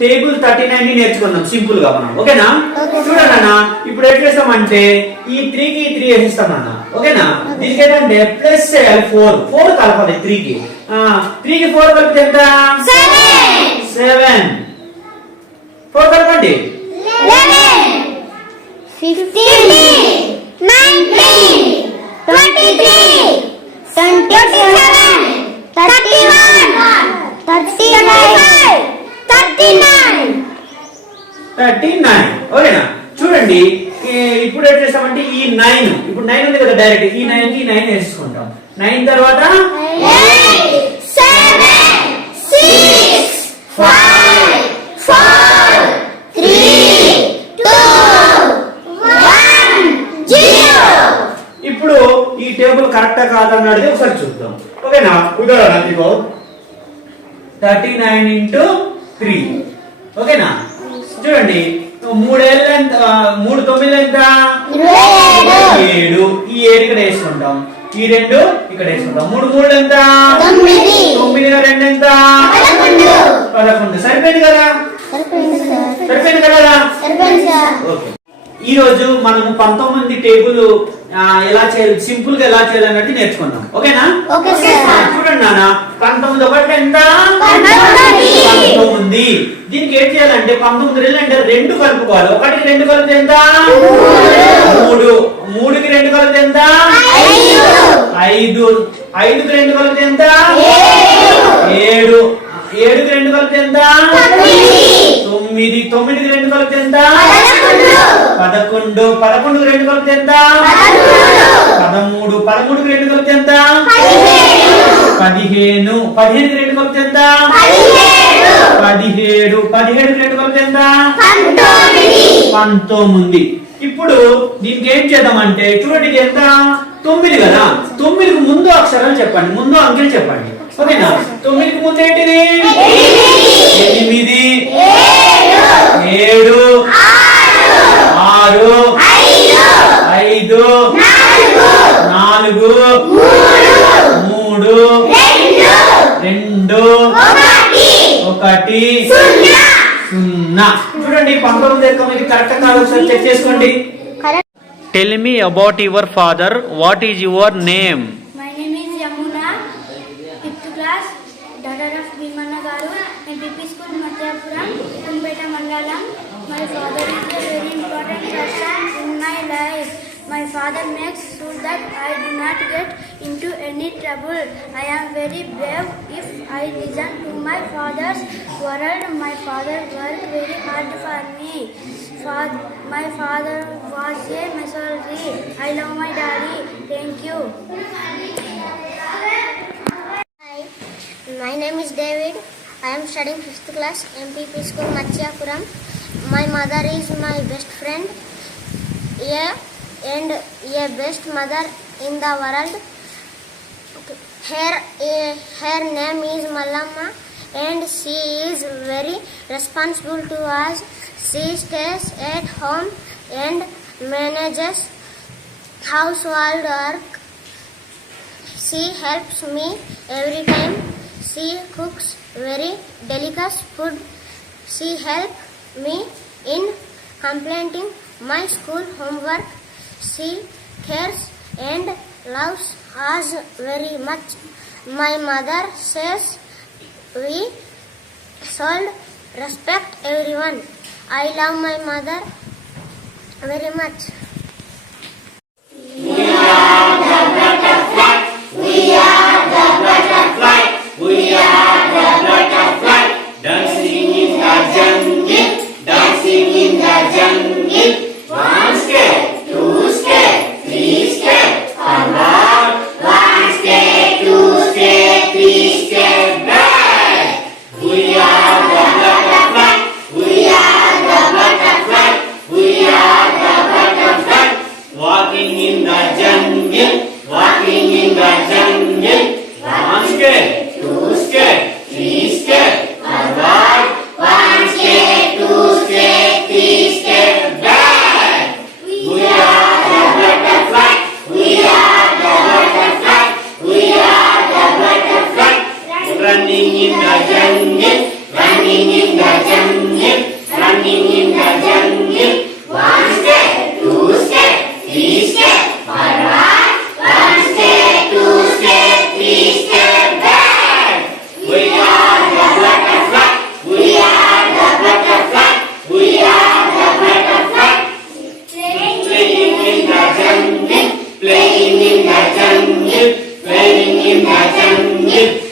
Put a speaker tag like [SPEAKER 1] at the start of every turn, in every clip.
[SPEAKER 1] Table thirty నైన్ని నేర్చుకుందాం. సింపుల్గా మనం. ఓకేనా? చూడండి అన్న ఇప్పుడు ఎట్లా చేస్తామంటే ఈ త్రీ కి త్రీ వేసిస్తాం అన్న ఓకేనా? దీనికి ఏంటంటే ప్లస్ చేయాలి ఫోర్ ఫోర్ కలపాలి త్రీ కి. త్రీ కి ఫోర్ కలిపితే ఎంత? సెవెన్ ఫోర్ కలపండి. థర్టీ నైన్ ఓకేనా? చూడండి ఈ- ఇప్పుడు ఏం చేస్తామంటే ఈ నైన్ ఇప్పుడు నైన్ ఉంది కదా డైరెక్ట్ ఈ నైన్కి నైన్ వేసుకుంటాం నైన్ తర్వాత ఇప్పుడు ఈ టేబుల్ కరెక్టా కాదన్నది ఒకసారి చూద్దాం. ఓకేనా? ఉదాహరణ మీకు థర్టీ నైన్ ఇంటూ త్రీ. ఓకేనా? చూడండి. మూడేళ్ళు ఎంత మూడు తొమ్మిది ఎంత ఏడు. ఈ ఏడు ఇక్కడ వేసుకుంటాం. ఈ రెండు ఇక్కడ వేసుకుంటాం. మూడు మూడు ఎంత
[SPEAKER 2] తొమ్మిది.
[SPEAKER 1] రెండు ఎంత పదకొండు. సరిపోయింది కదా? సరిపోయింది కదా? ఓకే. ఈ రోజు మనము పంతొమ్మిది టేబుల్ ఎలా చేయాలి? సింపుల్గా ఎలా చేయాలన్నట్టు నేర్చుకున్నాం. ఓకేనా? చూడండి నాన్న పంతొమ్మిది ఒకటి ఎంత.
[SPEAKER 2] పంతొమ్మిది.
[SPEAKER 1] దీనికి ఏం చేయాలంటే పంతొమ్మిది రెండు అంటే రెండు కలుపుకోవాలి. ఒకటికి రెండు కలిపితే ఎంత? మూడు. మూడుకి రెండు కలిపితే ఎంత? ఐదు. ఐదుకి రెండు కలిపితే ఎంత? ఏడు. ఏడుకి రెండు కలిపితే ఎంత? తొమ్మిది తొమ్మిదికి రెండు కలిపితే ఎంత? పదకొండు. పదకొండుకి రెండు కలిపితే ఎంత? పదమూడు పదమూడుకి రెండు కలిపితే ఎంత? పదిహేను పదిహేనుకి రెండు కలిపితే ఎంత? పదిహేడు. పదిహేడుకి రెండు కలిపితే ఎంత? పంతొమ్మిది. ఇప్పుడు దీనికి ఏం చేద్దామంటే చూడండి ఎంత? తొమ్మిది కదా? తొమ్మిదికి ముందు అక్షరాలు చెప్పండి ముందు అంకెలు చెప్పండి. సరేనా తొమ్మిదికి ముందు ఏంటిది ఎనిమిది. ఏడు. ఆరు. ఐదు. నాలుగు. మూడు. రెండు. ఒకటి. సున్నా. చూడండి పంతొమ్మిది యొక్క ఇది కరెక్ట్ కాదు ఒకసారి చెక్ చేసుకోండి. Tell me about your father what is your name
[SPEAKER 3] My father is a very important person in my life. My father makes sure that I do not get into any trouble. I am very brave if I listen to my father's word. My father worked very hard for me. My father was a missionary. I love my daddy. Thank you.
[SPEAKER 2] Hi, my name is David. I am studying fifth class MPP school Matsyapuram. My mother is my best friend. Yeah, and a best mother in the world. Her her name is Mallamma, and she is very responsible to us. She stays at home and manages household work. She helps me every time. She cooks very delicious food. She helps me in completing my school homework. She cares and loves us very much. My mother says we should respect everyone. I love my mother very much.
[SPEAKER 1] We are the the dancing in the jungle. One step, two step, three step, forward. One step, two step, three step back. We are the butterfly, we are the butterfly, we are the butterfly. Walking in the jungle, walking in the jungle. One step, in the jungle, playing in the jungle.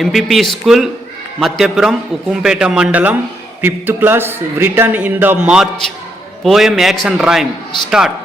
[SPEAKER 1] MPP school Matyapuram Ukumpeta మండలం fifth class return in the march poem action rhyme start